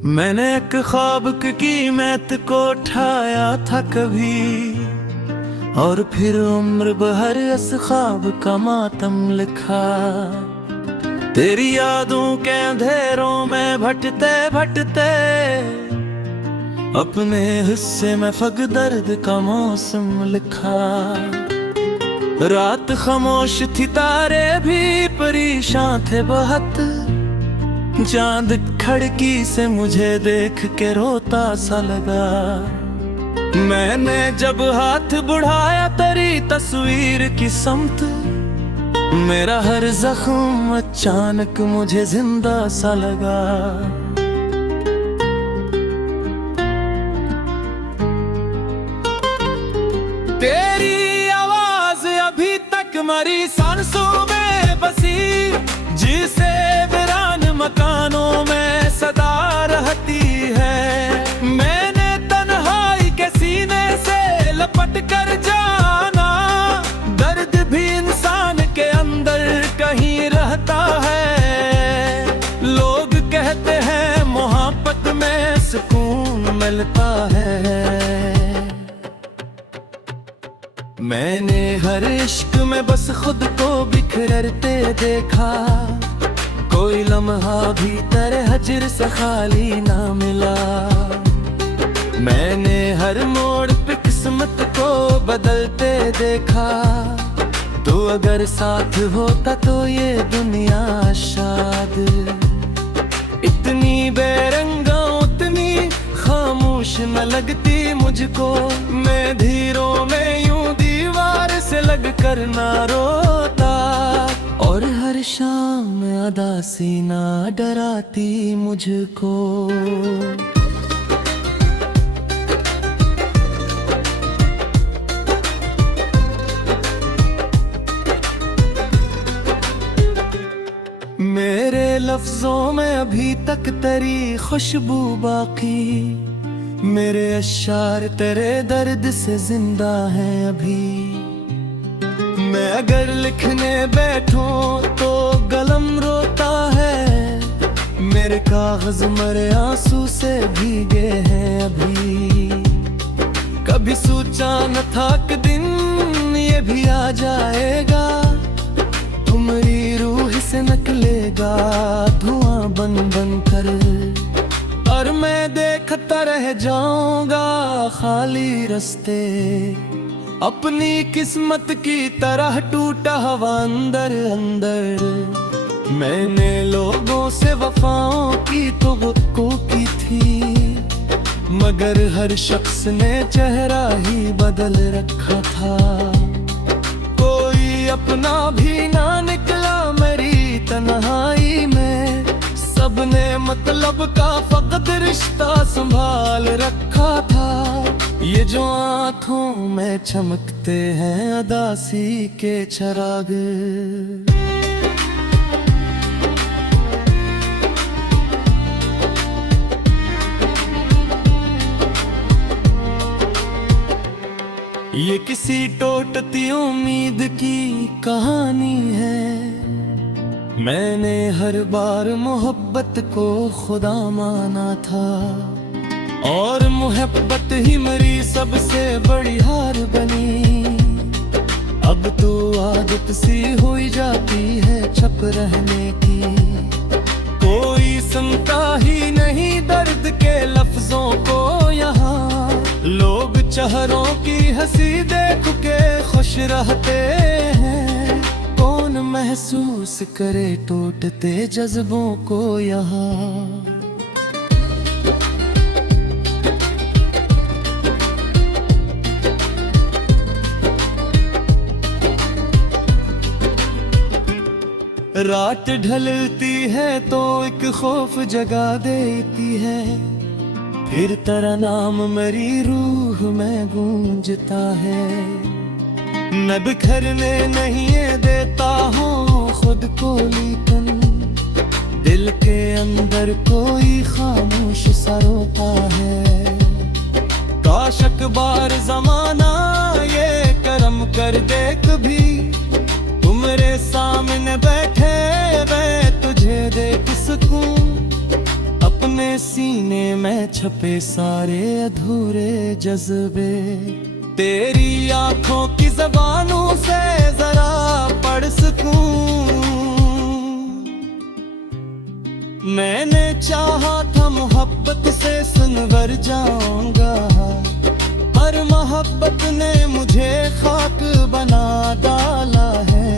मैंने एक ख्वाब की कीमत को उठाया था कभी, और फिर उम्र भर इस ख्वाब का मातम लिखा। तेरी यादों के अंधेरों में भटते भटते अपने हिस्से में फक दर्द का मौसम लिखा। रात खामोश थी, तारे भी परेशान थे बहुत। चांद खिड़की से मुझे देख के रोता सा लगा। मैंने जब हाथ बढ़ाया तेरी तस्वीर की समत, मेरा हर जख्म अचानक मुझे जिंदा सा लगा। तेरी आवाज अभी तक मेरी सांसों में बसी, जिसे मकानों में सदा रहती है। मैंने तन्हाई के सीने से लपट कर जाना, दर्द भी इंसान के अंदर कहीं रहता है। लोग कहते हैं मोहब्बत में सुकून मिलता है। मैंने हर इश्क में बस खुद को बिखरते देखा, कोई लम्हा भी तेरे हजर से खाली ना मिला। मैंने हर मोड़ पे किस्मत को बदलते देखा, तू अगर साथ होता तो ये दुनिया शाद। इतनी बेरंगा उतनी खामोश न लगती मुझको, मैं धीरों में यूं दीवार से लग कर ना रोता। और हर शाम अदासी ना डराती मुझको। मेरे लफ्जों में अभी तक तेरी खुशबू बाकी, मेरे अश्शार तेरे दर्द से जिंदा हैं अभी। मैं अगर लिखने बैठूं तो कलम रोता है, मेरे कागज मरे आंसू से भीगे हैं अभी। कभी सोचा न था कि दिन ये भी आ जाएगा, तुम्हारी रूह से निकलेगा धुआं बन बन कर। और मैं देखता रह जाऊंगा खाली रास्ते, अपनी किस्मत की तरह टूटा हवा अंदर अंदर। मैंने लोगों से वफाओं की तवक्को की थी, मगर हर शख्स ने चेहरा ही बदल रखा था। कोई अपना भी ना निकला मेरी तन्हाई में, सबने मतलब का फकत रिश्ता संभाल रखा था। ये जो आँखों में चमकते हैं अदासी के चराग, ये किसी टूटती उम्मीद की कहानी है। मैंने हर बार मोहब्बत को खुदा माना था, और मोहब्बत ही मेरी सबसे बड़ी हार बनी। अब तो आदत सी हुई जाती है छप रहने की, कोई सुनता ही नहीं दर्द के लफ्जों को यहाँ। लोग चेहरों की हंसी देख के खुश रहते हैं, कौन महसूस करे टूटते जज्बों को यहाँ। रात ढलती है तो एक खौफ जगा देती है, फिर तेरा नाम मेरी रूह में गूंजता है। मैं बिखरने नहीं देता हूँ खुद को, लेकिन दिल के अंदर कोई खामोश सा रोता है। काश अकबार जमाना ये करम कर दे कभी, तुम्हारे सामने बैठे वे तुझे दे सुकून, अपने सीने में छपे सारे अधूरे जज्बे। तेरी आंखों की ज़बानों से जरा पढ़ सकूं। मैंने चाहा था मोहब्बत से सुनवर जाऊंगा, पर मोहब्बत ने मुझे खाक बना डाला है।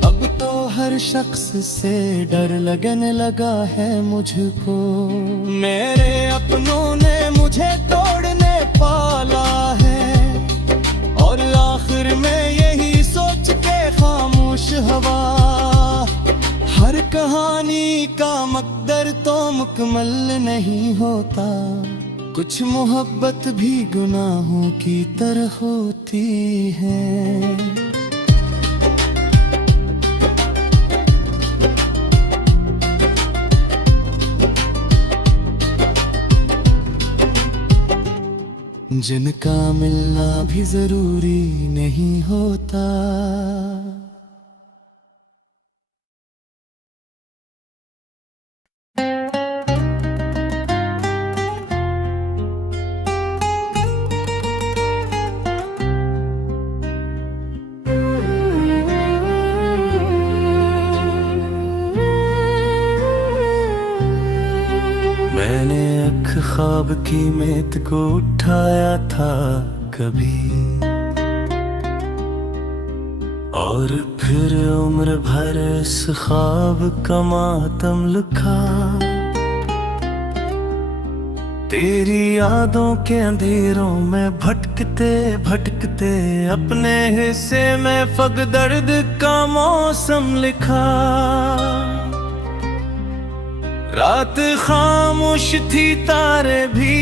अब तो हर शख्स से डर लगने लगा है मुझको। मेरे अपनों ने मुझे तोड़ने पाला है, और आखिर में यही सोच के खामोश हवा। हर कहानी का मकदर तो मुकम्मल नहीं होता, कुछ मोहब्बत भी गुनाहों की तरह होती है। जिनका मिलना भी जरूरी नहीं होता। मैंने अख ख्वाब की मेत को उठाया था कभी, और फिर उम्र भर इस ख्वाब का मातम लिखा। तेरी यादों के अंधेरों में भटकते भटकते अपने हिस्से में फग दर्द का मौसम लिखा। रात खामोश थी, तारे भी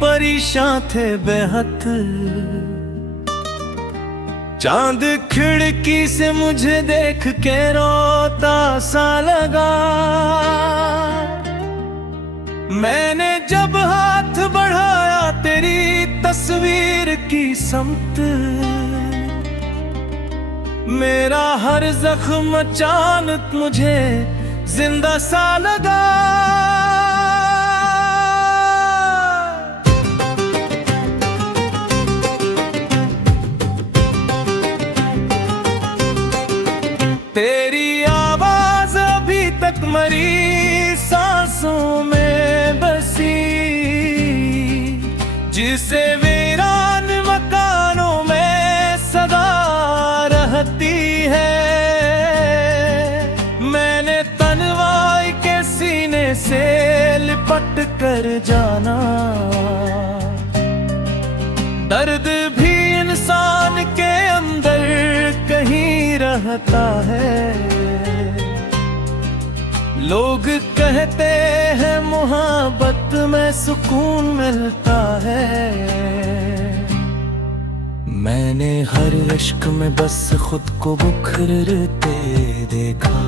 परेशान थे बेहद। चांद खिड़की से मुझे देख के रोता सा लगा। मैंने जब हाथ बढ़ाया तेरी तस्वीर की समत, मेरा हर जख्म अचानक मुझे जिंदा सा लगा। तेरी आवाज अभी तक मरी सांसों में बसी, जिसे वीरान मकानों में सदा रहती है। मैंने तन्वाई के सीने से लिपट कर जाना, दर्द भी इंसान के अंदर कहीं रहता है। लोग कहते हैं मोहब्बत में सुकून मिलता है। मैंने हर इश्क में बस खुद को बुखरते देखा,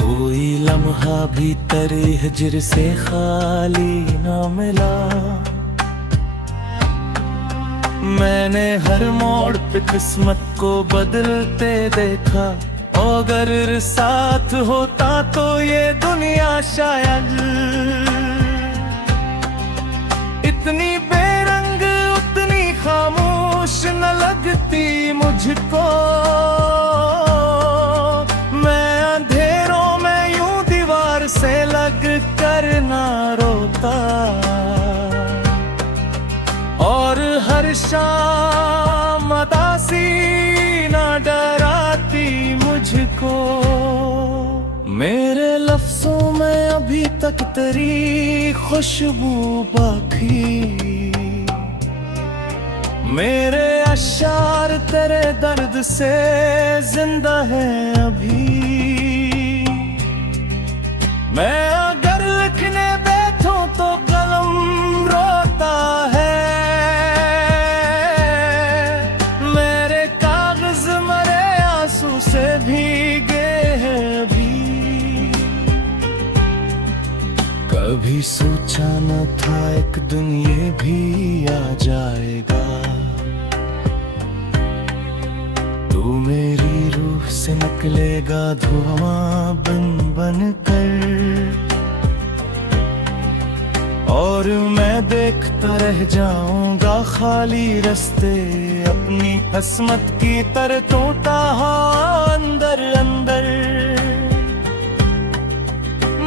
कोई लम्हा भी तेरे हिज्र से खाली ना मिला। मैंने हर मोड़ पे किस्मत को बदलते देखा, अगर साथ होता तो ये दुनिया शायद इतनी बेरंग उतनी खामोश न लगती मुझको। मैं अंधेरों में यूं दीवार से लग कर ना रोता, और हर शाम अदासी ना डराती मुझको। मेरे लफ्जों में अभी तक तेरी खुशबू बाकी, मेरे अशार तेरे दर्द से जिंदा है अभी। मैं अगर लिखने बैठूं तो कलम रोता है, मेरे कागज मरे आंसू से भीगे हैं अभी। कभी सोचा न था एक दिन ये भी आ जाएगा, तू मेरी रूह से निकलेगा धुआं बन बन कर। और मैं देखता रह जाऊंगा खाली रास्ते, अपनी किस्मत की तरह टूटा अंदर अंदर।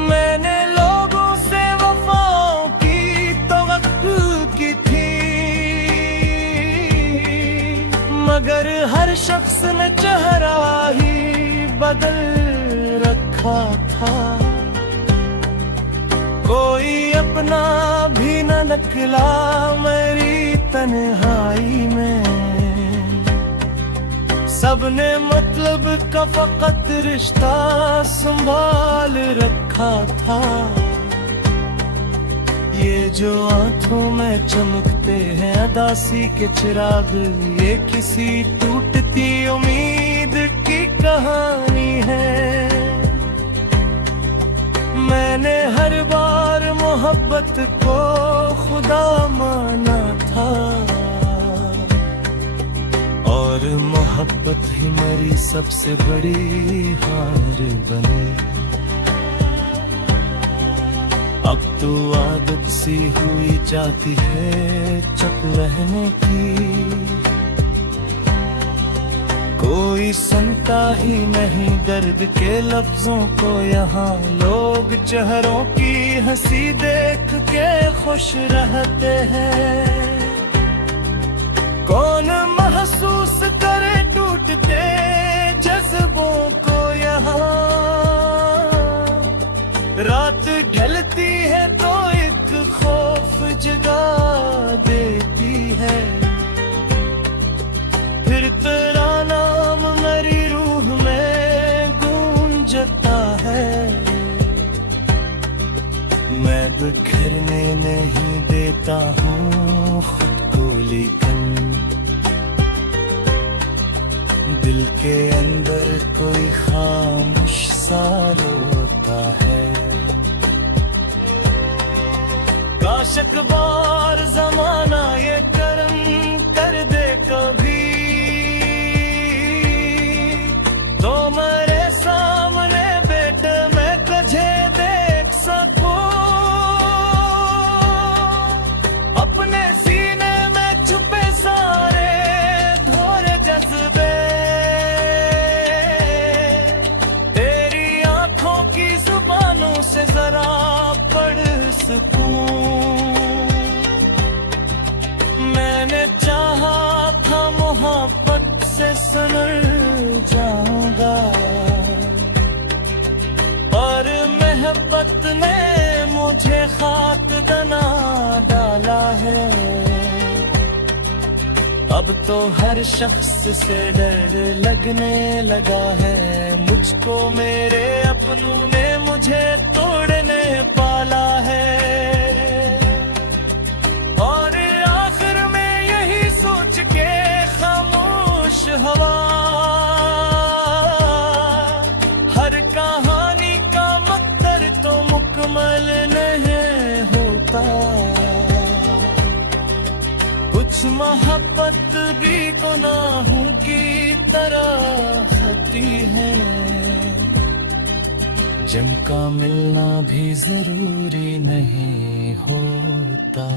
मैंने लोगों से वफाओं की तवक्कुल की थी, मगर हर शख्स ने चेहरा ही बदल रखा था। कोई अपना भी न निकला मेरी तन्हाई में, सबने मतलब का फकत रिश्ता संभाल रखा था। ये जो आंखों में चमकते हैं उदासी के चिराग, ये किसी टूटती उम्मीद की कहानी है। मैंने हर बार मोहब्बत को खुदा माना था, और मोहब्बत ही मेरी सबसे बड़ी हार बनी। अब तो आदत सी हुई जाती है चुप रहने की, कोई सुनता ही नहीं दर्द के लफ्जों को। यहाँ लोग चेहरों की हंसी देख के खुश रहते हैं, कौन महसूस करे टूटते जज्बों को। यहाँ रात ढलती है तो एक खौफ जगा देती है, फिर तेरा नाम मेरी रूह में गूंजता है। मैं बिखरने नहीं देता हूँ खुद को, लेकिन दिल के अंदर कोई खामोश सा रोता है। काश अखबार ज़माना ये करम कर दे कभी, तो मेरे सामने बेटे मैं तुझे देख सकूं। अपने सीने में छुपे सारे थोड़े जज्बे, तेरी आंखों की जुबानों से जरा पढ़ सकूं। मैंने चाहा था मोहब्बत से सुलझ जाऊंगा, और मोहब्बत ने मुझे खाक बना डाला है। अब तो हर शख्स से डर लगने लगा है, मुझको मेरे अपनों ने मुझे तोड़ने पाला है। और आखिर में यही सोच के खामोश हवा, हर कहानी का मकदर तो मुकम्मल नहीं होता। कुछ मोहब्बत भी गुनाहों की तरह होती है, जिनका मिलना भी जरूरी नहीं होता।